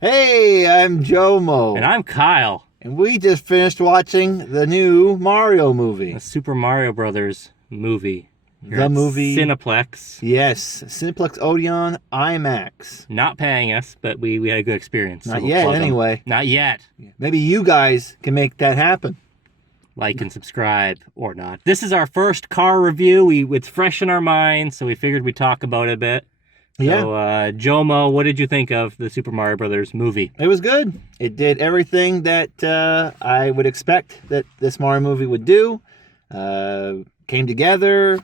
Hey, I'm Jomo. And I'm Kyle, And we just finished watching the new Mario movie. the Super Mario Brothers movie. Here The at movie. Cineplex. Yes, Cineplex Odeon IMAX. Not paying us, but we had a good experience. So Not we'll yet, plug 'em. anyway. Not yet. Maybe you guys can make that happen. Like and subscribe or not. This is our first car review. It's fresh in our minds, so we figured we'd talk about it a bit. Yeah. So, Jomo, what did you think of the Super Mario Brothers movie? It was good. It did everything that I would expect that this Mario movie would do. Came together.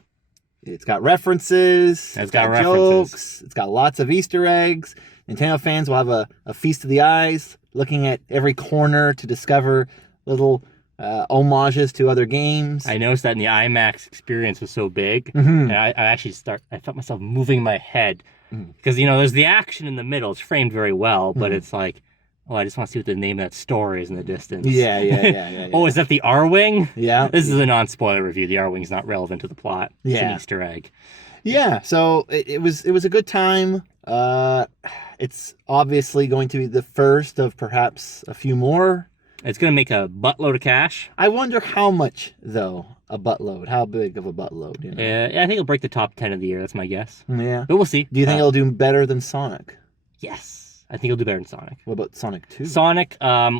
It's got references. It's got references. Jokes. It's got lots of Easter eggs. Nintendo fans will have a feast of the eyes, looking at every corner to discover little homages to other games. I noticed that in the IMAX experience was so big, Mhm. and I felt myself moving my head. Mhm. Because, there's the action in the middle. It's framed very well, but Mhm. it's like, oh, I just want to see what the name of that store is in the distance. Yeah. Oh, is that the R-Wing? Yeah. This is a non-spoiler review. The R-Wing's not relevant to the plot. It's an Yeah. Easter egg. Yeah, so it was a good time. It's obviously going to be the first of perhaps a few more. It's going to make a buttload of cash. I wonder how much, though, a buttload. How big of a buttload, you know? I think it'll break the top 10 of the year. That's my guess. Yeah. But we'll see. Do you think it'll do better than Sonic? Yes. I think it'll do better than Sonic. What about Sonic 2? Sonic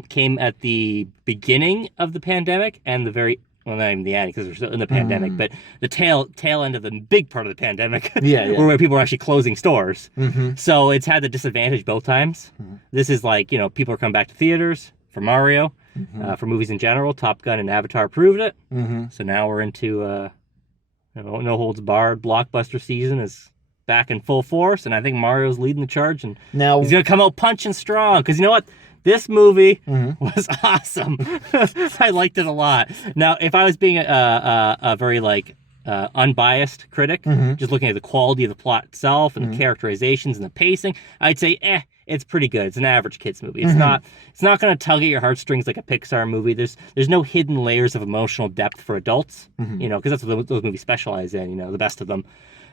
came at the beginning of the pandemic and well, not even the end because we're still in the pandemic, but the tail end of the big part of the pandemic, Yeah. where people were actually closing stores. Mm-hmm. So it's had the disadvantage both times. Mhm. This is like, people are coming back to theaters for Mario, Mm-hmm. for movies in general. Top Gun and Avatar proved it. Mm-hmm. So now we're into no holds barred blockbuster season is back in full force, and I think Mario's leading the charge, and Now, he's gonna come out punching strong. Because you know what? This movie Mhm. was awesome. I liked it a lot. Now, if I was being a very unbiased critic, Mhm. just looking at the quality of the plot itself and Mhm. the characterizations and the pacing, I'd say, it's pretty good. It's an average kids movie. It's Mhm. not going to tug at your heartstrings like a Pixar movie. There's no hidden layers of emotional depth for adults, Mhm. because that's what those movies specialize in. The best of them.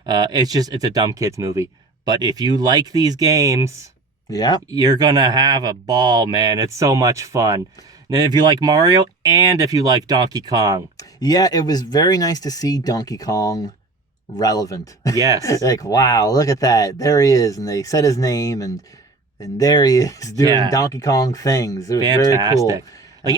It's a dumb kids movie. But if you like these games, yeah. you're gonna have a ball, man. It's so much fun. And if you like Mario and if you like Donkey Kong, Yeah, it was very nice to see Donkey Kong relevant. yes. Like, wow, look at that. There he is. And they said his name, and there he is doing Yeah. Donkey Kong things. It was very cool. Fantastic. Like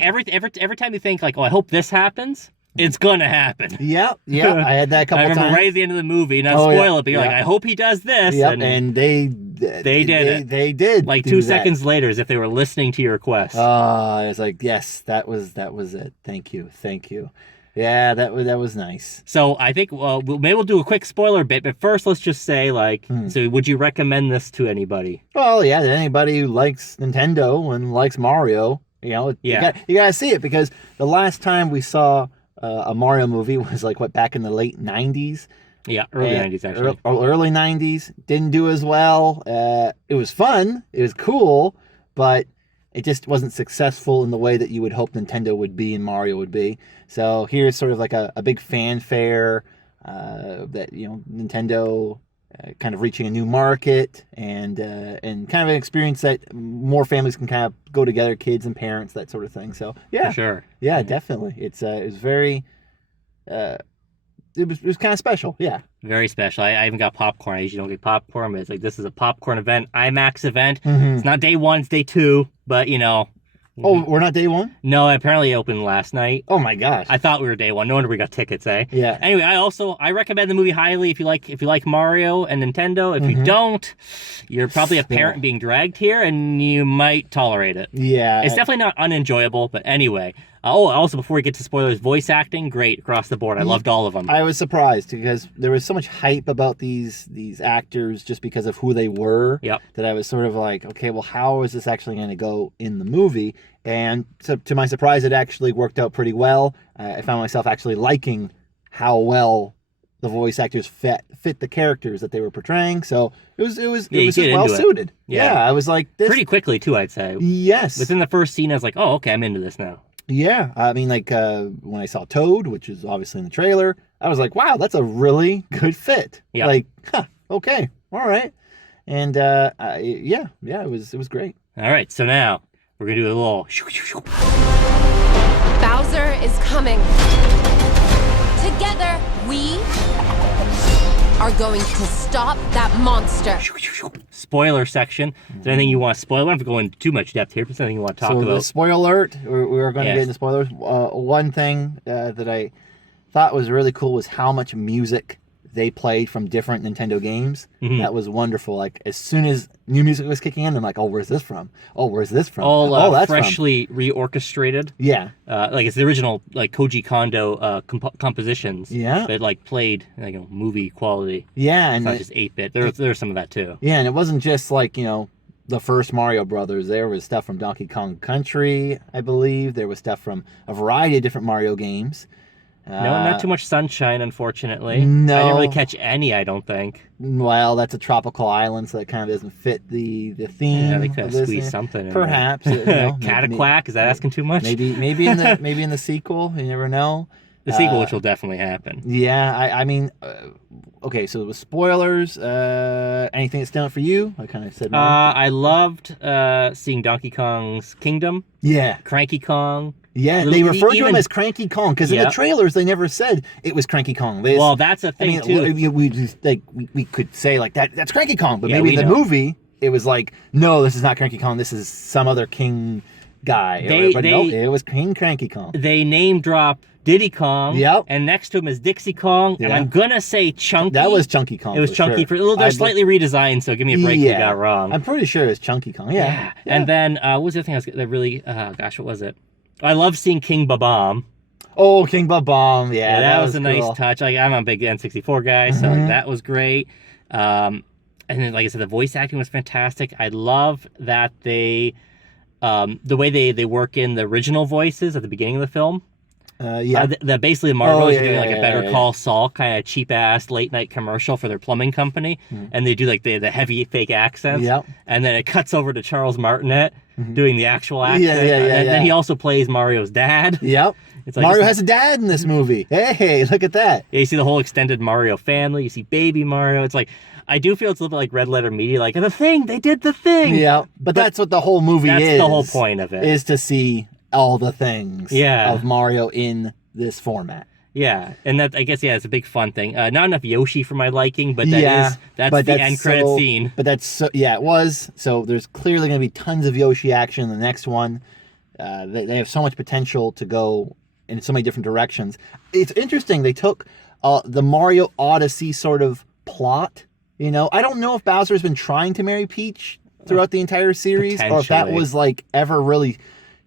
every time you think like, oh, I hope this happens, it's gonna happen. Yeah, I had that a couple I remember times. right at the end of the movie, not Oh, yeah, spoil it, but you're like, yeah. I hope he does this. Yep, And and they did it. They did like do 2 that. seconds later, as if they were listening to your request. It's like, yes, that was it. Thank you. Yeah, that was nice. So I think maybe we'll do a quick spoiler bit, but first let's just say so would you recommend this to anybody? Well, yeah, anybody who likes Nintendo and likes Mario, you gotta see it, because the last time we saw a Mario movie was back in the late 90s. Yeah, early 90s actually. Early 90s. Didn't do as well. It was fun. It was cool, but it just wasn't successful in the way that you would hope Nintendo would be and Mario would be. So here's sort of like a big fanfare that, Nintendo kind of reaching a new market, and kind of an experience that more families can kind of go together, kids and parents, that sort of thing. So yeah, For sure. yeah, definitely. It was very, it was kind of special. Yeah. Very special. I even got popcorn. I usually don't get popcorn, but it's like this is a popcorn event, IMAX event. Mhm. It's not day 1, it's day 2, but Oh, we're not day one? No, apparently it opened last night. Oh my gosh. I thought we were day 1. No wonder we got tickets, eh? Yeah. Anyway, I recommend the movie highly if you like Mario and Nintendo. If you don't, you're probably a parent being dragged here, and you might tolerate it. Yeah. It's definitely not unenjoyable, but anyway. Also, before we get to spoilers, voice acting, great across the board. I loved all of them. I was surprised because there was so much hype about these actors just because of who they were. Yep. That I was sort of like, okay, well, how is this actually going to go in the movie? And so, to my surprise, it actually worked out pretty well. I found myself actually liking how well the voice actors fit the characters that they were portraying. So it was just well suited. Yeah. I was like, this Pretty quickly too, I'd say. Yes. Within the first scene, I was like, oh, okay, I'm into this now. Yeah, I mean, when I saw Toad, which is obviously in the trailer, I was like, wow, that's a really good fit. Yeah. Okay, all right. And yeah, it was great. All right, so now we're gonna do a little. Bowser is coming. Together, we are going to stop that monster. Spoiler section. Is there anything you want to spoil? I don't have to go into too much depth here, but something you want to talk So about. the spoiler alert, we're going to get into spoilers. One thing that I thought was really cool was how much music they played from different Nintendo games. That was wonderful. Like, as soon as new music was kicking in, I'm like, oh, where's this from? Oh, where's this from? All that's freshly reorchestrated. Yeah. Like it's the original like Koji Kondo compositions. Yeah. But like played like movie quality. Yeah, It's not just 8-bit. There's some of that too. Yeah, and it wasn't just like, the first Mario Brothers. There was stuff from Donkey Kong Country, I believe. There was stuff from a variety of different Mario games. No, not too much Sunshine, unfortunately. No. I didn't really catch any, I don't think. Well, that's a tropical island, so that kind of doesn't fit the theme. Yeah, they could of have this. squeezed something in Perhaps. there. Cataquack, is that asking too much? Maybe in the sequel. You never know. The sequel, which will definitely happen. Yeah, I mean, okay. So with spoilers, anything that stood out for you? I kind of said. I loved seeing Donkey Kong's Kingdom. Yeah. Cranky Kong. Yeah, they referred to him as Cranky Kong because in the trailers they never said it was Cranky Kong. Well, that's a thing too. We could say like that's Cranky Kong, but Yeah, maybe in the know. movie it was like, no, this is not Cranky Kong. This is some other king guy. But no, it was King Cranky Kong. They name drop Diddy Kong. Yep. And next to him is Dixie Kong. And Yeah. I'm gonna say Chunky. That was Chunky Kong. It was Chunky. Sure. They're slightly redesigned, so give me a break if we got wrong. I'm pretty sure it's Chunky Kong. Yeah. And then what was the other thing that really? Gosh, what was it? I love seeing King Babam. Oh, King Babam. Yeah, that was a cool. nice touch. Like, I'm a big N64 guy, so like, that was great. And then, like I said, the voice acting was fantastic. I love that they, the way they work in the original voices at the beginning of the film. That basically Marvel is doing like a Better Call Saul kind of cheap ass late night commercial for their plumbing company, and they do like the heavy fake accents. Yep. And then it cuts over to Charles Martinet doing the actual accent. And then he also plays Mario's dad. Yep. It's like, Mario has a dad in this movie. Hey, look at that. Yeah, you see the whole extended Mario family. You see baby Mario. It's like, I do feel it's a little bit like Red Letter Media, like the thing, they did the thing. Yeah, but that's what the whole movie is. That's the whole point of it. Is to see all the things of Mario in this format. Yeah, and that, I guess, it's a big fun thing. Not enough Yoshi for my liking, but that's the end credit scene. But it was. So there's clearly going to be tons of Yoshi action in the next one. They have so much potential to go in so many different directions. It's interesting. They took the Mario Odyssey sort of plot. I don't know if Bowser's been trying to marry Peach throughout the entire series, or if that was like ever really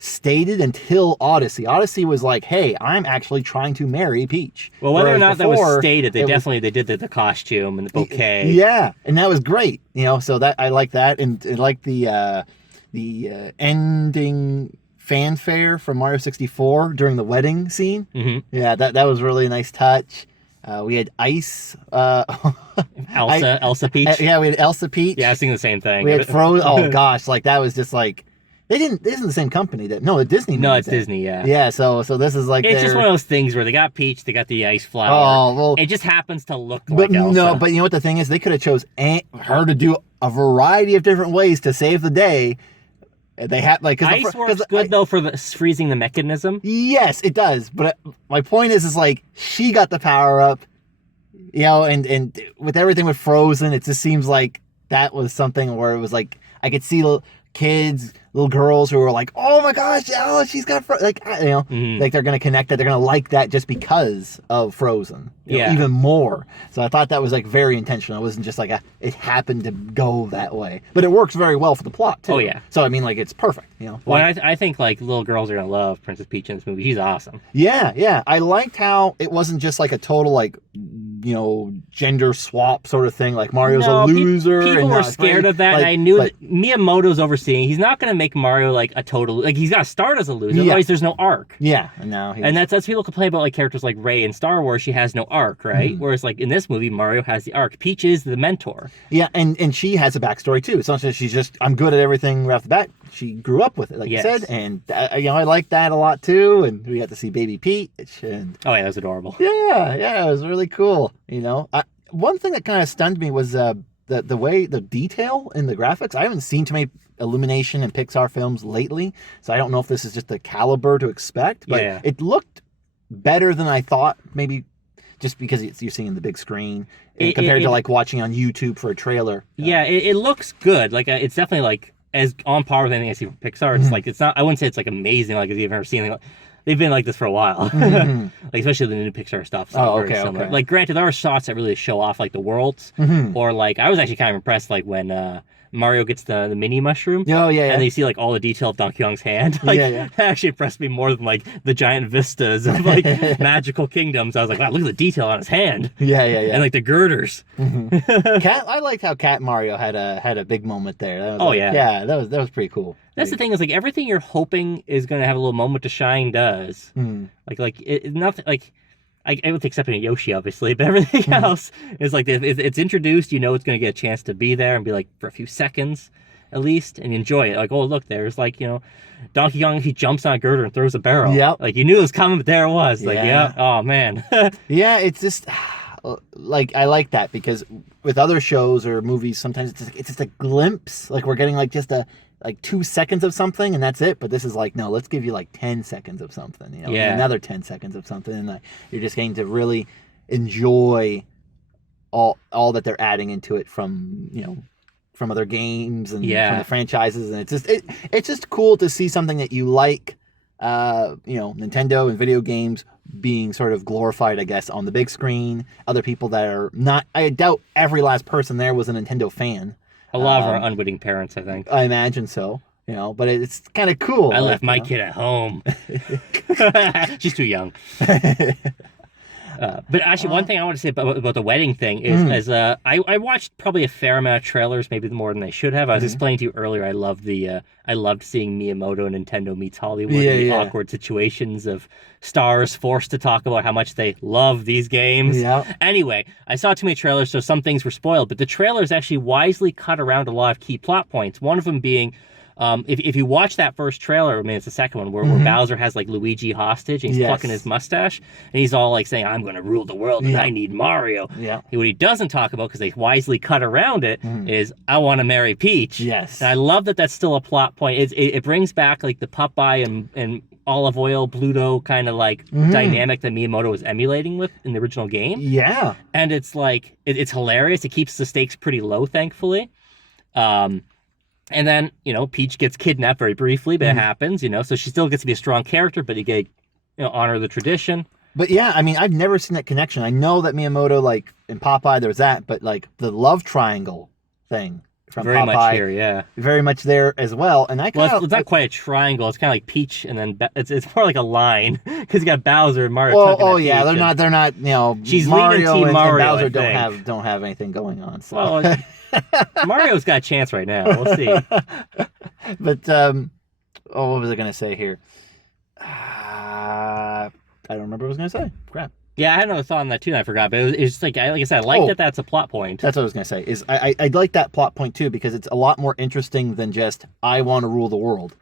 stated until Odyssey. Odyssey was like, hey, I'm actually trying to marry Peach. Well, whether or not that was stated, they did the costume and the bouquet. Yeah, and that was great. So that I like that, and I like the ending fanfare from Mario 64 during the wedding scene. Mm-hmm. Yeah, that was really a nice touch. We had Ice. Elsa Peach. Yeah, we had Elsa Peach. Yeah, I was thinking the same thing. We had Frozen. Oh gosh, like that was just like this isn't the same company that. No, Disney. No, it's Disney. Yeah. Yeah. So this is like it's just one of those things where they got Peach, they got the ice flower. Oh well, it just happens to look like Elsa. No, but you know what the thing is? They could have chose her to do a variety of different ways to save the day. They had like ice works good though for freezing the mechanism. Yes, it does. But my point is like she got the power up, and with everything with Frozen, it just seems like that was something where it was like I could see little girls who were like, oh my gosh, she's got like like they're gonna connect that, they're gonna like that just because of Frozen, even more. So I thought that was like very intentional. It wasn't just like it happened to go that way, but it works very well for the plot too. Oh yeah. So I mean, like it's perfect. Well, I think like little girls are gonna love Princess Peach in this movie. She's awesome. Yeah. I liked how it wasn't just like a total like gender swap sort of thing. Like Mario's a loser. People were scared of that, and I knew that Miyamoto's overseeing. He's not gonna make Mario like a total he's got to start as a loser. Otherwise, there's no arc. Yeah, and that's people complain about like characters like Rey in Star Wars. She has no arc, right? Whereas like in this movie, Mario has the arc. Peach is the mentor. Yeah, and she has a backstory too. It's not just she's just I'm good at everything right off the bat. She grew up with it, like you said, and I like that a lot too. And we got to see Baby Peach. And oh yeah, that was adorable. Yeah, it was really cool. One thing that kind of stunned me was the way the detail in the graphics. I haven't seen too many Illumination and Pixar films lately, so I don't know if this is just the caliber to expect. But Yeah. it looked better than I thought. Maybe just because you're seeing the big screen compared to like watching on YouTube for a trailer. Yeah, it looks good. Like it's definitely like as on par with anything I see from Pixar. It's like it's not. I wouldn't say it's like amazing. Like if you've ever seen. They've been like this for a while, like especially the new Pixar stuff. So Oh, very okay, similar. okay. Like, granted, there are shots that really show off like the worlds, or like I was actually kind of impressed, like when Mario gets the mini mushroom. Oh, yeah, yeah. And they see like all the detail of Donkey Kong's hand. Like, Yeah, yeah. that actually impressed me more than like the giant vistas of like magical kingdoms. I was like, wow, look at the detail on his hand. Yeah, yeah, yeah. And like the girders. Cat, I liked how Cat Mario had a big moment there. That was Oh, like, yeah. yeah, that was pretty cool. That's the thing is like everything you're hoping is going to have a little moment to shine does. Like nothing like. I would except in Yoshi, obviously, but everything else is like it's introduced. You know, it's going to get a chance to be there and be like for a few seconds, at least, and enjoy it. Like, oh look, there's like Donkey Kong. He jumps on a girder and throws a barrel. Yep. Like you knew it was coming, but there it was. Like Yeah. Oh man. Yeah, it's just like I like that because with other shows or movies, sometimes it's just a glimpse. Like we're getting like just like 2 seconds of something and that's it. But this is like, no, let's give you like 10 seconds of something, Yeah. another 10 seconds of something. And you're just getting to really enjoy all that they're adding into it from other games and from the franchises. And it's just cool to see something that you like, Nintendo and video games being sort of glorified, I guess, on the big screen. Other people that are not, I doubt every last person there was a Nintendo fan. A lot of our unwitting parents, I think. I imagine so, but it's kind of cool. I left my kid at home. She's too young. But actually, one thing I want to say about the wedding thing is, I watched probably a fair amount of trailers, maybe more than I should have. I was explaining to you earlier, I loved seeing Miyamoto and Nintendo meets Hollywood in the awkward situations of stars forced to talk about how much they love these games. Yeah. Anyway, I saw too many trailers, so some things were spoiled, but the trailers actually wisely cut around a lot of key plot points. One of them being, if you watch that first trailer, I mean, it's the second one, where Bowser has like Luigi hostage and he's plucking his mustache and he's all like saying, I'm going to rule the world and I need Mario. Yeah. What he doesn't talk about, because they wisely cut around it, is I want to marry Peach. Yes. And I love that that's still a plot point. It brings back like the Popeye and olive oil, Bluto kind of like dynamic that Miyamoto was emulating with in the original game. Yeah. And it's like, it's hilarious. It keeps the stakes pretty low, thankfully. And then, Peach gets kidnapped very briefly, but it happens, so she still gets to be a strong character, but you get, honor the tradition. But yeah, I mean, I've never seen that connection. I know that Miyamoto, like in Popeye, there was that, but like the love triangle thing from Very Popeye, much here, yeah. very much there as well. And Well, it's not quite a triangle. It's kind of like Peach, and then it's more like a line because you got Bowser and Mario. Oh yeah, Peach, they're not. She's Mario leading Team Mario, and Bowser I think. don't have anything going on. So. Well, Mario's got a chance right now. We'll see. But what was I gonna say here? I don't remember what I was gonna say. Crap. Yeah, I had another thought on that too, and I forgot. But it's just like I said, I like that that's a plot point. That's what I was gonna say. Is I like that plot point too because it's a lot more interesting than just I want to rule the world,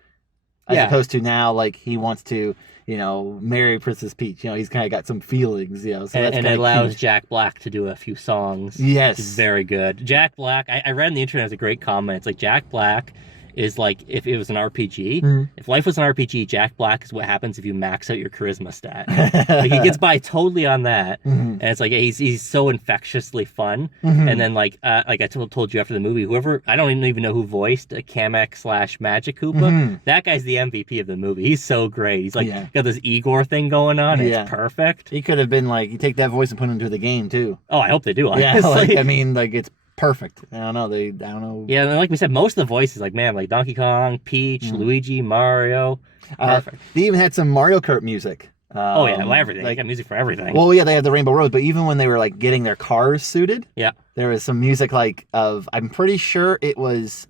as opposed to now like he wants to marry Princess Peach. He's kind of got some feelings. So that's and it allows Jack Black to do a few songs. Yes, which is very good. Jack Black. I read on the internet as a great comment. It's like Jack Black is like if it was an RPG. If life was an RPG, Jack Black is what happens if you max out your charisma stat. Like he gets by totally on that, and it's like he's so infectiously fun. And then like I told you after the movie, whoever I don't even know who voiced Kamek / Magic Koopa. That guy's the MVP of the movie. He's so great. He's like got this Igor thing going on. And it's perfect. He could have been like you take that voice and put it into the game too. Oh, I hope they do. Yeah, it's perfect. I don't know. Yeah, and like we said, most of the voices, like Donkey Kong, Peach, Luigi, Mario, perfect. They even had some Mario Kart music. Everything. They got music for everything. Well, yeah, they had the Rainbow Road, but even when they were like getting their cars suited, there was some music I'm pretty sure it was.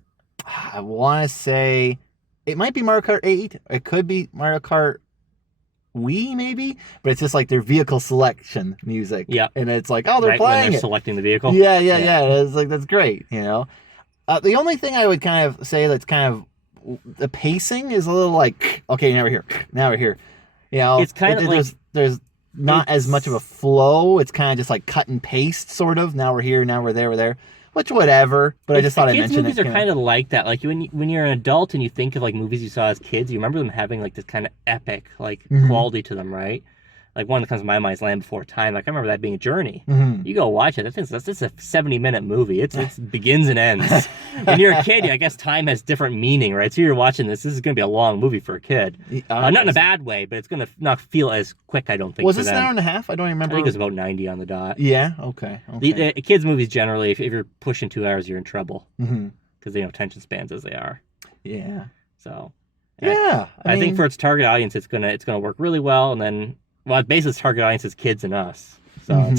I want to say it might be Mario Kart 8. It could be Mario Kart Wii maybe, but it's just like their vehicle selection music. Yeah, and it's like, oh, they're playing when they're it. selecting the vehicle. Yeah. It's like that's great. The only thing I would kind of say that's kind of the pacing is a little like, okay, now we're here. It's kind of like there's not as much of a flow. It's kind of just like cut and paste, sort of. Now we're here, now we're there. which whatever. But I just thought I kids' mentioned movies it. are kind of like that. Like when you're an adult and you think of like movies you saw as kids, you remember them having like this kind of epic like quality to them, right? Like one that comes to my mind is Land Before Time. Like I remember that being a journey. You go watch it. That's a 70-minute movie. It begins and ends. When you're a kid, I guess time has different meaning, right? So you're watching this. This is going to be a long movie for a kid. Not in a bad way, but it's going to not feel as quick. I don't think. Was for this an them. hour and a half? I don't even remember. I think it was about 90 on the dot. Yeah. Okay. The kids' movies generally, if you're pushing 2 hours, you're in trouble because they don't have attention spans as they are. Yeah. So. Yeah. I think for its target audience, it's gonna work really well, and then. Well, basically, its target audience is kids and us. So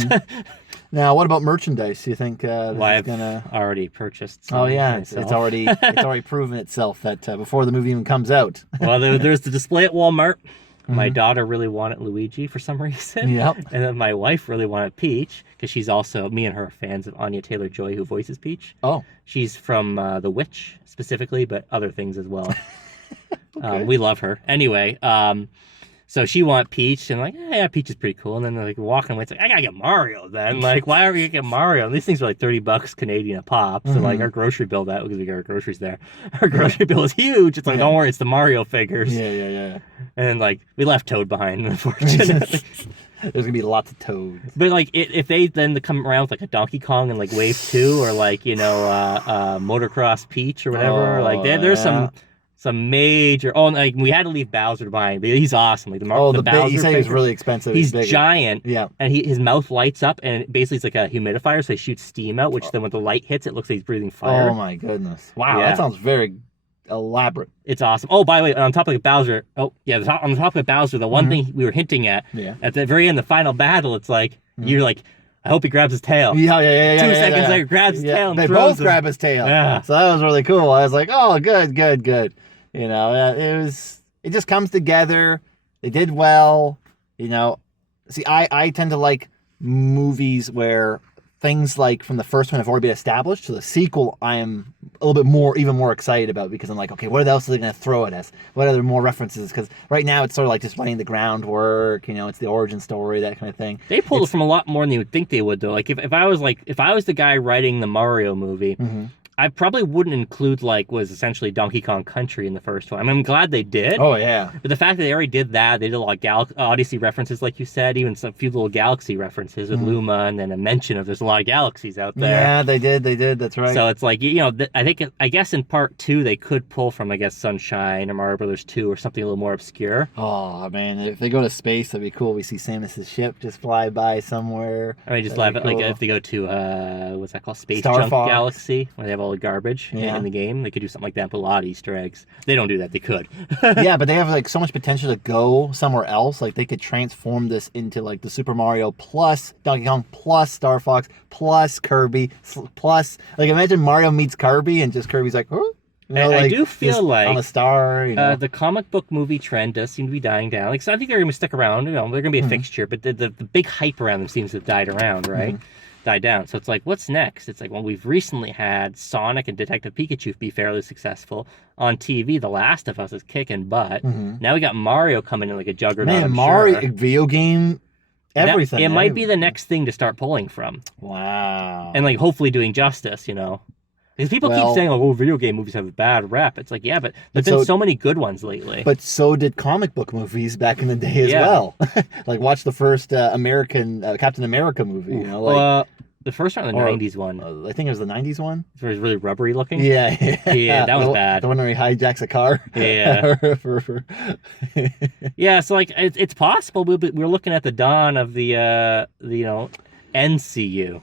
now, what about merchandise? Do you think I've gonna already purchased? Some Oh yeah, it's already proven itself that before the movie even comes out. Well, there's the display at Walmart. My daughter really wanted Luigi for some reason. Yep. And then my wife really wanted Peach because she's also me and her are fans of Anya Taylor-Joy, who voices Peach. Oh. She's from The Witch specifically, but other things as well. Okay. We love her. Anyway. So she want Peach, and like, yeah, Peach is pretty cool. And then they're like walking away, it's like, I gotta get Mario then. Like, why are we gonna get Mario? And these things are like $30 Canadian a pop. So like our grocery bill, that because we got our groceries there. Our grocery bill is huge. It's like, don't worry, it's the Mario figures. Yeah. And like we left Toad behind, unfortunately. There's gonna be lots of Toads. But like if they then come around with like a Donkey Kong and like Wave 2 or like Motocross Peach or whatever, like there's some major. Oh, like we had to leave Bowser behind. He's awesome. Like the Bowser. You say he's really expensive. He's giant. Yeah. And his mouth lights up, and basically it's like a humidifier, so he shoots steam out, which then when the light hits, it looks like he's breathing fire. Oh my goodness! Wow, Yeah. that sounds very elaborate. It's awesome. Oh, by the way, on top of Bowser. Oh, yeah, on the top of Bowser, the one thing we were hinting at the very end, the final battle, it's like you're like, I hope he grabs his tail. Yeah. 2 seconds later, grabs his tail and they throws both him. grab his tail. Yeah. So that was really cool. I was like, oh, good. You know, it just comes together. They did well. You know, see, I tend to like movies where things like from the first one have already been established. So the sequel, I am a little bit even more excited about because I'm like, okay, what else are they going to throw at us? What other more references? Because right now it's sort of like just laying the groundwork. You know, it's the origin story, that kind of thing. They pulled it from a lot more than you would think they would, though. Like if I was the guy writing the Mario movie. I probably wouldn't include was essentially Donkey Kong Country in the first one. I mean, I'm glad they did. Oh yeah. But the fact that they already did that, they did a lot of Odyssey references, like you said, even a few little galaxy references with Luma, and then a mention of there's a lot of galaxies out there. Yeah, they did. That's right. So it's like, I guess in part 2 they could pull from, Sunshine or Mario Brothers 2 or something a little more obscure. Oh man, if they go to space, that'd be cool. We see Samus's ship just fly by somewhere. I mean, just laugh at if they go to what's that called, Space Star Junk Fox. Galaxy, where they have all the garbage in the game. They could do something like that and put a lot of Easter eggs. They don't do that. They could. Yeah, but they have so much potential to go somewhere else. Like they could transform this into the Super Mario plus Donkey Kong plus Star Fox plus Kirby plus imagine Mario meets Kirby and just Kirby's like, oh. I do feel like on a star. The comic book movie trend does seem to be dying down. So I think they're going to stick around. They're going to be a fixture, but the big hype around them seems to have died around, right? Die down. So it's like, what's next? It's like, well, we've recently had Sonic and Detective Pikachu be fairly successful on TV. The Last of Us is kicking butt. Now we got Mario coming in like a juggernaut. Man, Mario video game, everything. It might be the next thing to start pulling from. Wow. And hopefully doing justice, Because people keep saying, video game movies have a bad rep. It's like, yeah, but there's been so many good ones lately. But so did comic book movies back in the day as well. Watch the first American Captain America movie. The first one, or the 90s one. I think it was the 90s one. It was really rubbery looking. Yeah, that was bad. The one where he hijacks a car. Yeah. Yeah, so it's possible. We're looking at the dawn of the NCU.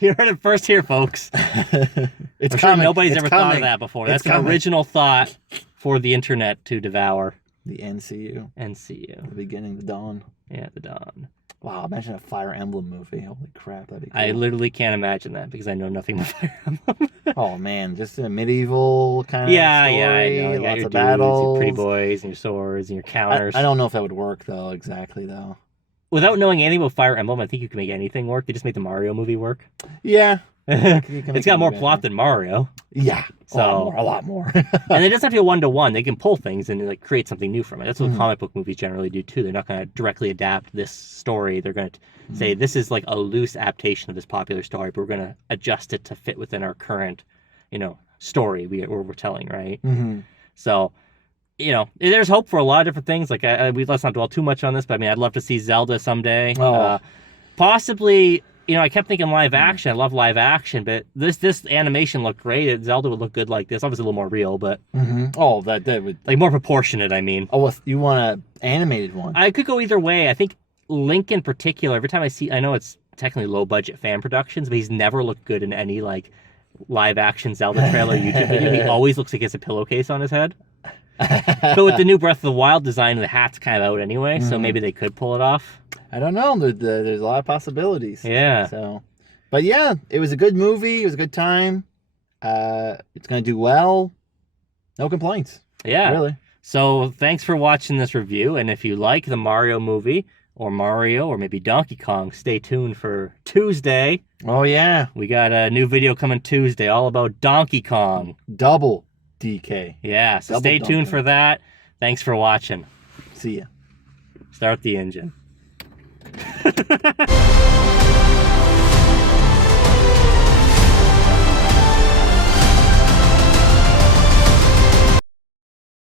You heard it first here, folks. It's I'm coming. sure nobody's It's ever coming. thought of that before. It's That's an coming. original thought for the internet to devour. The NCU. NCU. The beginning, the dawn. Yeah, the dawn. Wow, imagine a Fire Emblem movie. Holy crap, that'd be cool. I literally can't imagine that because I know nothing about Fire Emblem. Oh man, just a medieval kind of Yeah, story. I know. You got Lots your of dudes, battles. your pretty boys, and your swords, and your counters. I don't know if that would work though. Exactly though. Without knowing anything about Fire Emblem, I think you can make anything work. They just made the Mario movie work. Yeah, It's got more plot than Mario. Yeah, So a lot more. And it doesn't have to be a 1-to-1. They can pull things and like create something new from it. That's what comic book movies generally do too. They're not going to directly adapt this story. They're going to say this is like a loose adaptation of this popular story, but we're going to adjust it to fit within our current, story we're telling, right? So, there's hope for a lot of different things. Like let's not dwell too much on this, but I mean, I'd love to see Zelda someday. Possibly. I kept thinking live action. I love live action, but this animation looked great. Zelda would look good like this. Obviously, a little more real, but oh, that would like more proportionate. I mean, oh, well, you want an animated one? I could go either way. I think Link in particular. Every time I know it's technically low budget fan productions, but he's never looked good in any like live action Zelda trailer YouTube video. He always looks like he has a pillowcase on his head. But with the new Breath of the Wild design, the hat's kind of out anyway, so maybe they could pull it off. I don't know. There's a lot of possibilities. Yeah. So, but yeah, it was a good movie. It was a good time. It's gonna do well. No complaints. Yeah. Really. So thanks for watching this review, and if you like the Mario movie or Mario or maybe Donkey Kong, stay tuned for Tuesday. Oh yeah. We got a new video coming Tuesday all about Donkey Kong. Double DK. Yeah. So Double stay tuned Donkey. for that. Thanks for watching. See ya. Start the engine.